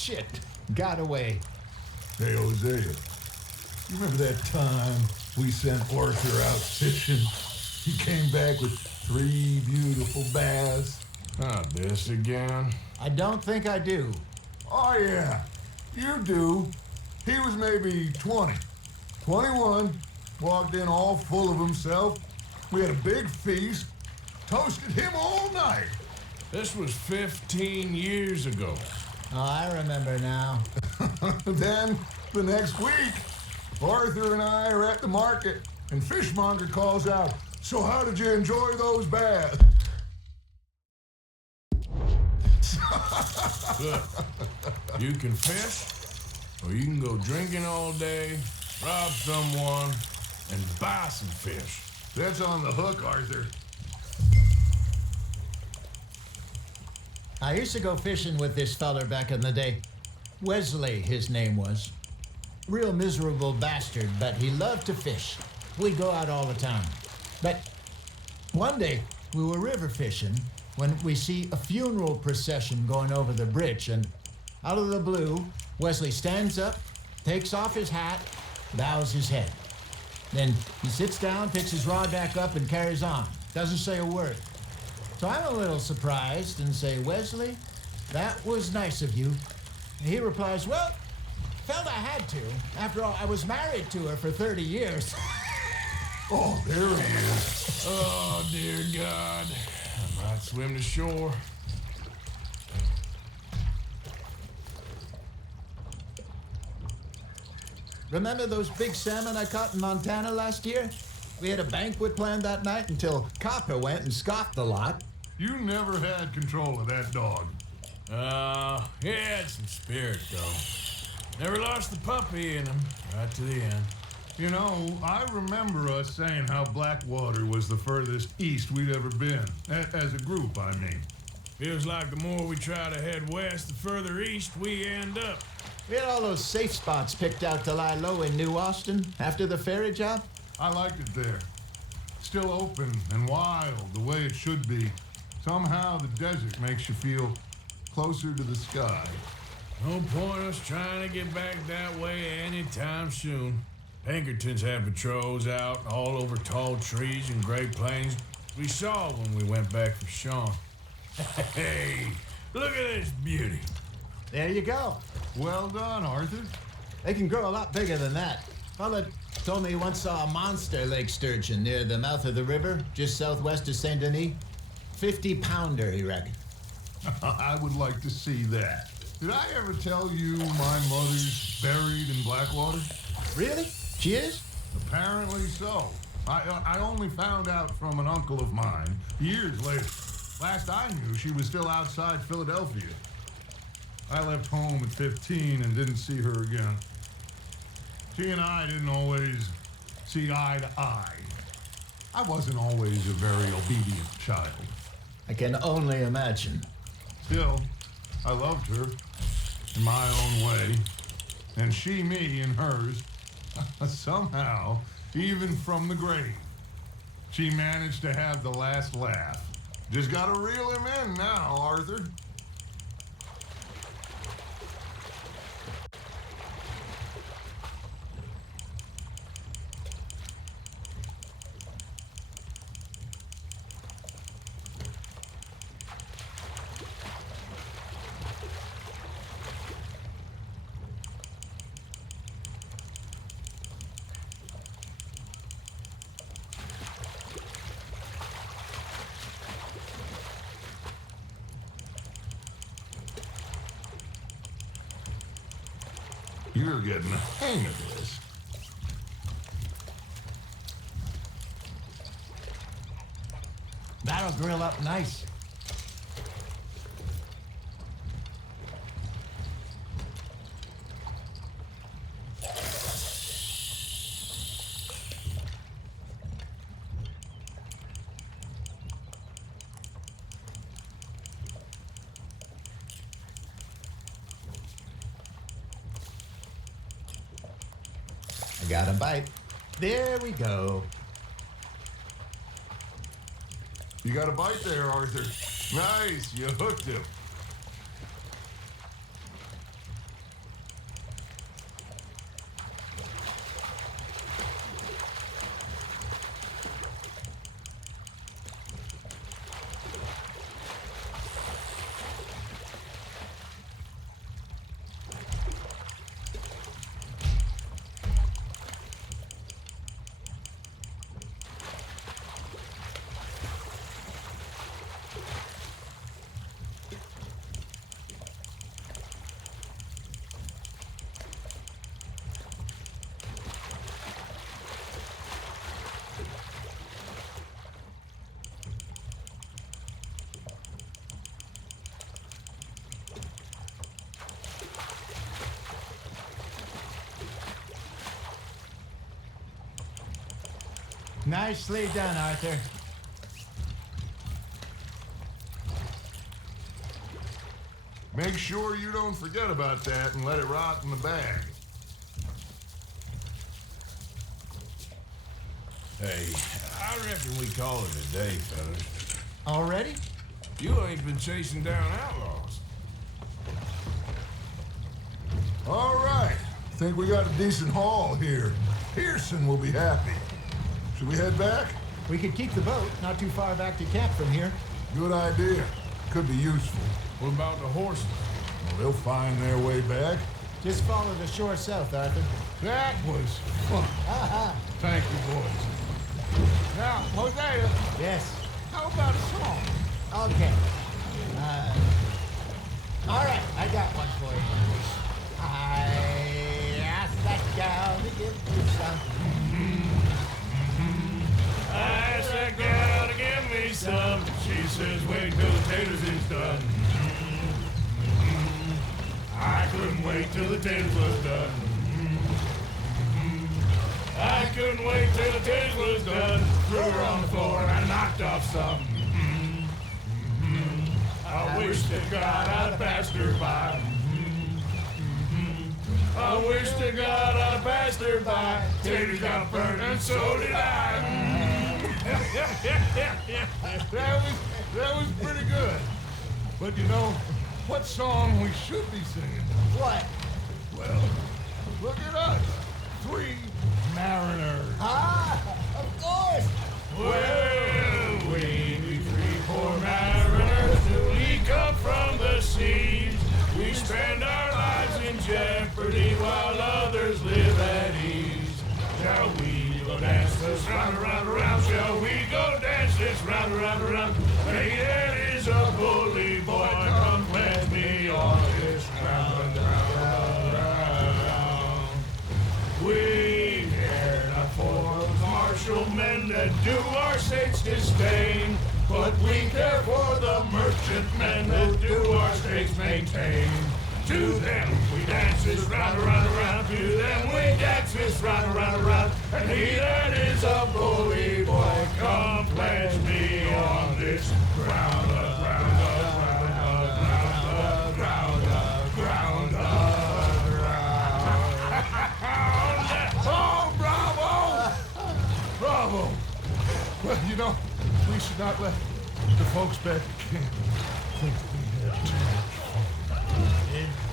shit. Got away. Hey, Hosea, you remember that time we sent Arthur out fishing? He came back with 3 beautiful bass. Not this again. I don't think I do. Oh, yeah, you do. He was maybe 20, 21, walked in all full of himself. We had a big feast, toasted him all night. This was 15 years ago. Oh, I remember now. Then, the next week, Arthur and I are at the market, and Fishmonger calls out, "So how did you enjoy those bass?" Look, you can fish, or you can go drinking all day, rob someone, and buy some fish. That's on the hook, Arthur. I used to go fishing with this feller back in the day. Wesley, his name was. Real miserable bastard, but he loved to fish. We'd go out all the time. But one day, we were river fishing when we see a funeral procession going over the bridge, and out of the blue, Wesley stands up, takes off his hat, bows his head. Then he sits down, picks his rod back up, and carries on. Doesn't say a word. So I'm a little surprised and say, "Wesley, that was nice of you." And he replies, "Well, felt I had to. After all, I was married to her for 30 years. Oh, there he is. Oh, dear God. I might swim to shore. Remember those big salmon I caught in Montana last year? We had a banquet planned that night until Copper went and scoffed the lot. You never had control of that dog. He had some spirit, though. Never lost the puppy in him, right to the end. You know, I remember us saying how Blackwater was the furthest east we'd ever been. As a group, I mean. Feels like the more we try to head west, the further east we end up. We had all those safe spots picked out to lie low in New Austin after the ferry job. I liked it there. Still open and wild, the way it should be. Somehow the desert makes you feel closer to the sky. No point us trying to get back that way anytime soon. Pinkertons had patrols out all over tall trees and Great Plains. We saw when we went back for Sean. Hey, look at this beauty. There you go. Well done, Arthur. They can grow a lot bigger than that. Fella told me he once saw a monster lake sturgeon near the mouth of the river, just southwest of Saint Denis. 50-pounder, he reckoned. I would like to see that. Did I ever tell you my mother's buried in Blackwater? Really? She is? Apparently so. I only found out from an uncle of mine years later. Last I knew, she was still outside Philadelphia. I left home at 15 and didn't see her again. She and I didn't always see eye to eye. I wasn't always a very obedient child. I can only imagine. Still, I loved her in my own way, and she me in hers. Somehow, even from the grave, she managed to have the last laugh. Just gotta reel him in now, Arthur. You're getting the hang of this. That'll grill up nice. I got a bite. There we go. You got a bite there, Arthur. Nice, you hooked him. Nicely done, Arthur. Make sure you don't forget about that and let it rot in the bag. Hey, I reckon we call it a day, fellas. Already? You ain't been chasing down outlaws. All right. Think we got a decent haul here. Pearson will be happy. Should we head back? We could keep the boat not too far back to camp from here. Good idea. Could be useful. What about the horses? Well, they'll find their way back. Just follow the shore south, Arthur. That was fun. Thank you, boys. Now, Hosea, Yes. how about a song? Okay. All right, I got one for you. I asked that gal to give me some. I asked that gal to give me some. She says, wait till the taters is done. I couldn't wait till the taters was done. I couldn't wait till the taters was done. Threw her on the floor and I knocked off some. I wish to God I'd passed her by. I wish to God I'd passed her by. Taters got burned and so did I. That was pretty good. But you know, what song we should be singing? What? Well, look at us. 3 mariners. Of course. Well, we be 3 poor mariners. We come from the seas. We spend our lives in jeopardy while others live at ease. Shall we go dance this round, around, around? Shall we go dance this round, around, around? Hey, that is a bully boy. Come pledge me on this round, round, round. We care not for those martial men that do our state's disdain, but we care for the merchantmen that do our states maintain. To them we dance this round, around, around. To them we dance this round, around, around. And he that is a bully boy, come pledge me on this ground, ground, ground, ground, ground, ground, ground. Oh, bravo! Bravo! Well, you know, we should not let the folks back at camp think we have too much fun.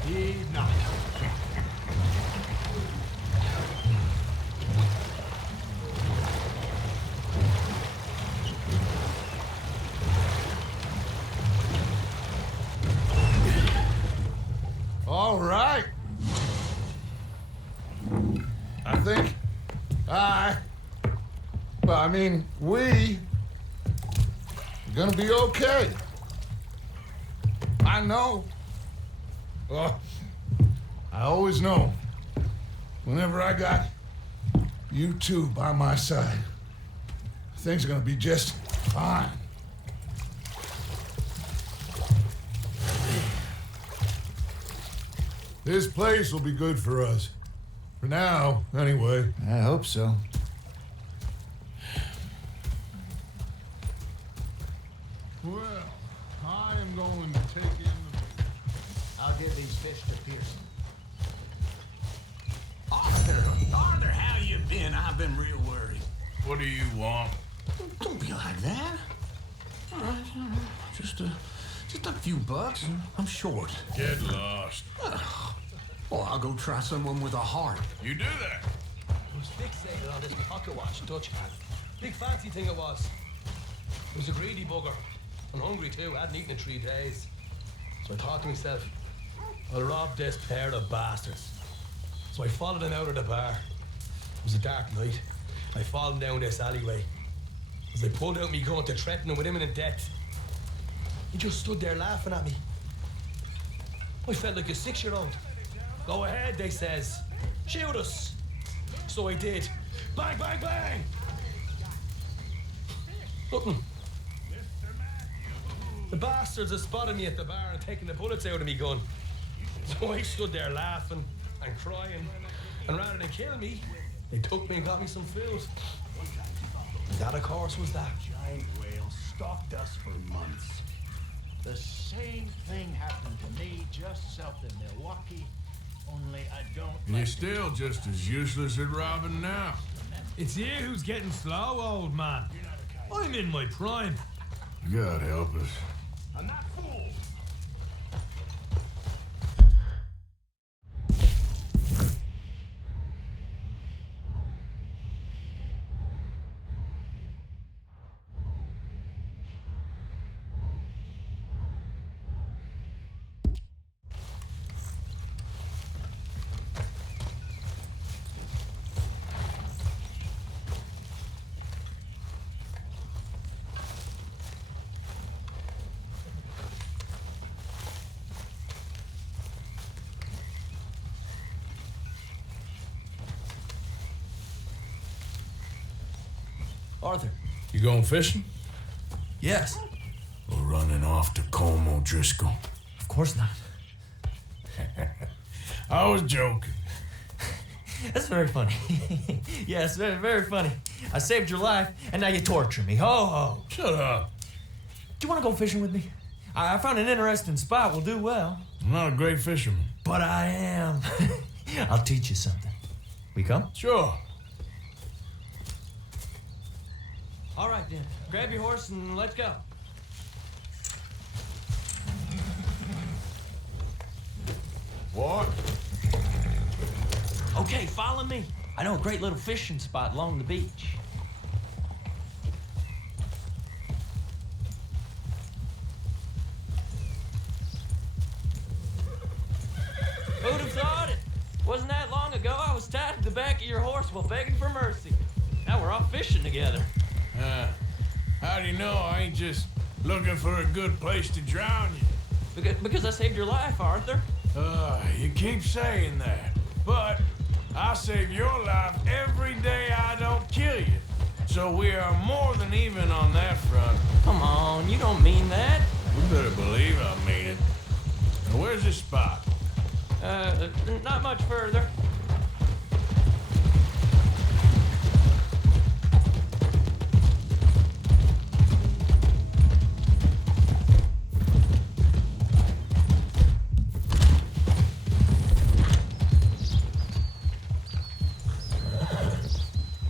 Indeed not. All right. I think we are gonna be okay. I know. Well, I always know. Whenever I got you two by my side, things are gonna be just fine. This place will be good for us. For now, anyway. I hope so. Well, I am going to take in the... I'll give these fish to Pearson. Arthur, how you been? I've been real worried. What do you want? Don't be like that. All right, just a few bucks. I'm short. Get lost. Well, I'll go try someone with a heart. You do that. It was fixated on this pocket watch Dutch had. Big fancy thing it was. It was a greedy bugger. And hungry too. I hadn't eaten in 3 days. So I thought to myself, I'll rob this pair of bastards. So I followed him out of the bar. It was a dark night. I followed him down this alleyway. As I pulled out me gun to threaten him with imminent death, he just stood there laughing at me. I felt like a 6-year-old. Go ahead, they says. Shoot us. So I did. Bang, bang, bang! Nothing. The bastards had spotted me at the bar and taken the bullets out of me gun. So I stood there laughing and crying. And rather than kill me, they took me and got me some food. That, of course, was that. Giant whale stalked us for months. The same thing happened to me just south of Milwaukee, only I don't. You're still just as useless at robbing now. It's you who's getting slow, old man. I'm in my prime. God help us. I'm not fooled. Arthur. You going fishing? Yes. Or running off to Colm O'Driscoll? Of course not. I was joking. That's very funny. Yes, very, very funny. I saved your life, and now you torture me. Ho, ho. Shut up. Do you want to go fishing with me? I found an interesting spot. We'll do well. I'm not a great fisherman. But I am. I'll teach you something. We come? Sure. All right, then. Grab your horse and let's go. What? Okay, follow me. I know a great little fishing spot along the beach. Who'd have thought it? Wasn't that long ago I was tied to the back of your horse while begging for mercy. Now we're off fishing together. How do you know I ain't just looking for a good place to drown you? Because I saved your life, Arthur. You keep saying that, but I save your life every day I don't kill you. So we are more than even on that front. Come on, you don't mean that. You better believe I mean it. Now, where's this spot? Not much further.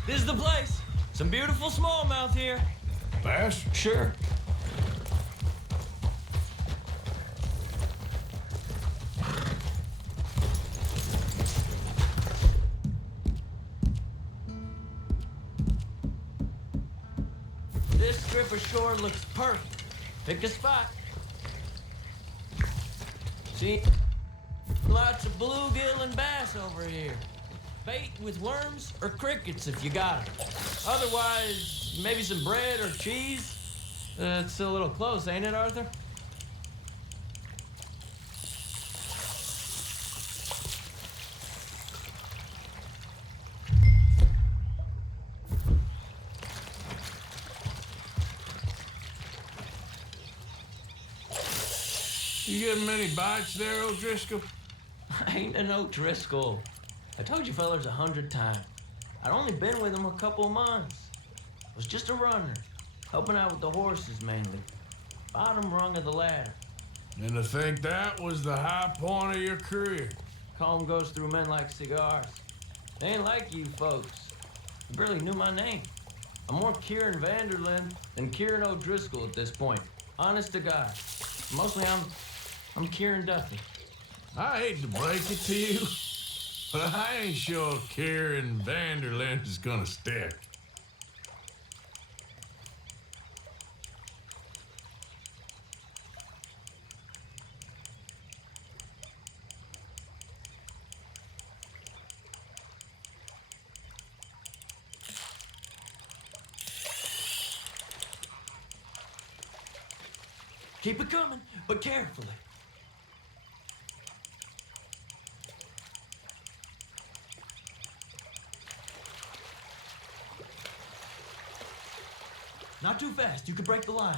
This is the place. Some beautiful smallmouth here. Bass? Sure. This strip of shore looks perfect. Pick a spot. See? Lots of bluegill and bass over here. Bait with worms or crickets if you got it. Otherwise, maybe some bread or cheese. It's still a little close, ain't it, Arthur? You getting many bites there, O'Driscoll? I ain't an O'Driscoll. I told you fellers 100 times. I'd only been with him a couple of months. I was just a runner, helping out with the horses mainly. Bottom rung of the ladder. And to think that was the high point of your career. Calm goes through men like cigars. They ain't like you folks. You barely knew my name. I'm more Kieran Vanderlyn than Kieran O'Driscoll at this point. Honest to God. Mostly I'm Kieran Duffy. I hate to break it to you, but I ain't sure Kieran Vanderlyn is gonna stick. Keep it coming, but carefully. Not too fast, you could break the line.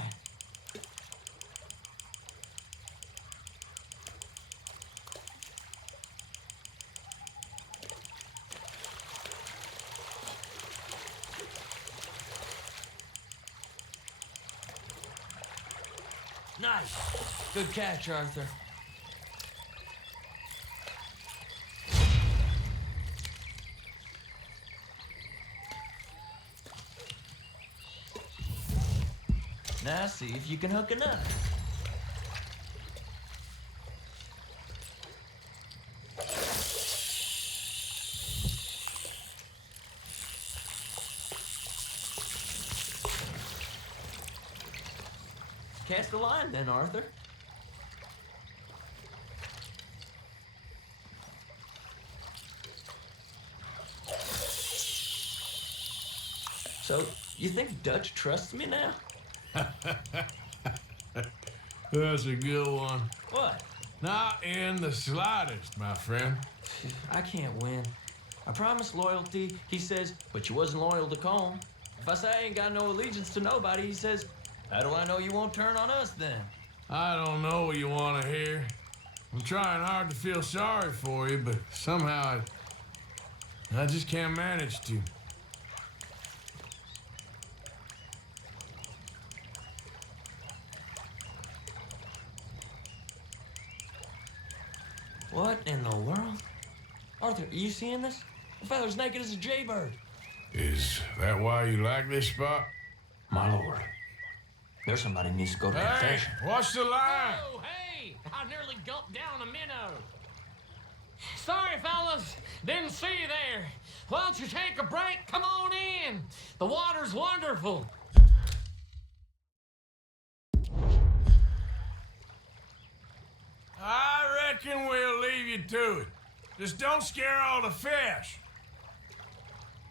Nice. Good catch, Arthur. Now see if you can hook another. Cast the line then, Arthur. So, you think Dutch trusts me now? That's a good one. What? Not in the slightest, my friend. I can't win. I promised loyalty, he says, but you wasn't loyal to Colm. If I say I ain't got no allegiance to nobody, he says, how do I know you won't turn on us then? I don't know what you want to hear. I'm trying hard to feel sorry for you, but somehow I just can't manage to. What in the world? Arthur, are you seeing this? The feather's naked as a jaybird. Is that why you like this spot? My lord. There's somebody needs to go to Hey, confession. watch the line! Oh, hey! I nearly gulped down a minnow. Sorry, fellas. Didn't see you there. Why don't you take a break? Come on in. The water's wonderful. I reckon we'll leave you to it. Just don't scare all the fish.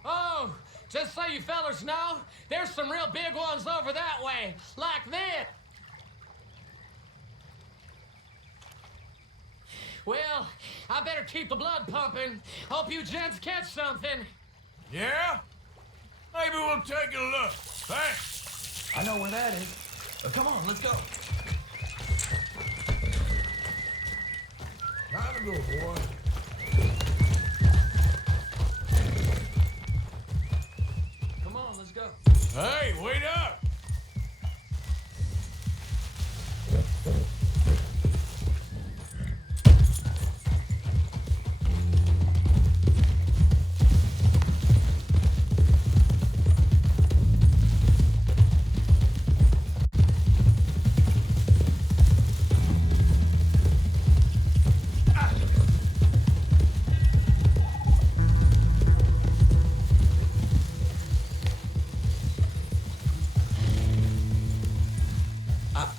Oh, just so you fellas know, there's some real big ones over that way, like this. Well, I better keep the blood pumping. Hope you gents catch something. Yeah? Maybe we'll take a look. Thanks. I know where that is. Come on, let's go. Time to go, boy. Come on, let's go. Hey, wait up!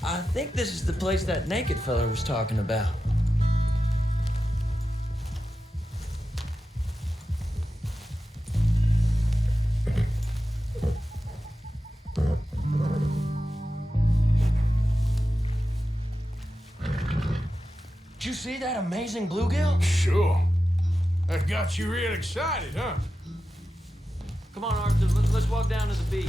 I think this is the place that naked fella was talking about. Did you see that amazing bluegill? Sure. That got you real excited, huh? Come on, Arthur, let's walk down to the beach.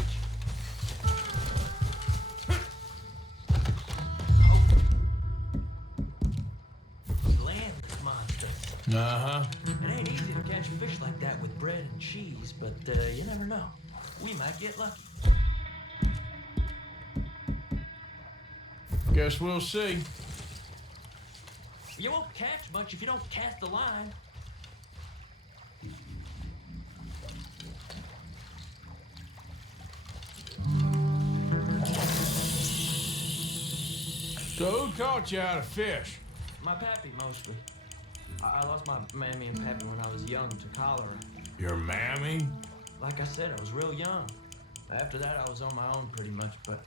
Uh-huh. It ain't easy to catch a fish like that with bread and cheese, but you never know. We might get lucky. Guess we'll see. You won't catch much if you don't cast the line. So who taught you how to fish? My pappy, mostly. I lost my mammy and pappy when I was young to cholera. Your mammy? Like I said, I was real young. After that, I was on my own pretty much, but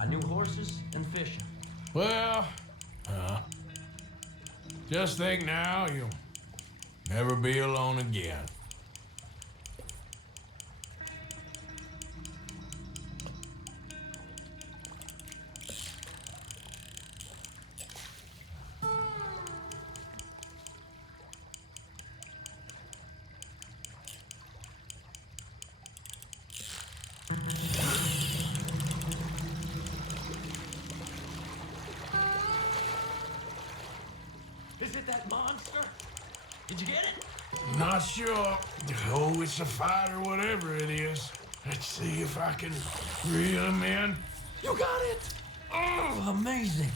I knew horses and fishing. Well, just think now you'll never be alone again. Is it that monster? Did you get it? Not sure. Oh, it's a fight or whatever it is. Let's see if I can reel him in. You got it! Oh, amazing.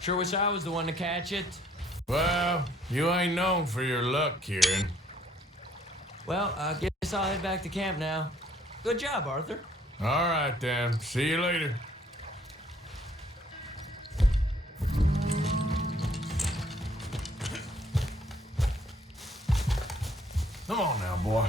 Sure wish I was the one to catch it. Well, you ain't known for your luck, Kieran. Well, I guess I'll head back to camp now. Good job, Arthur. All right, then. See you later. Come on now, boy.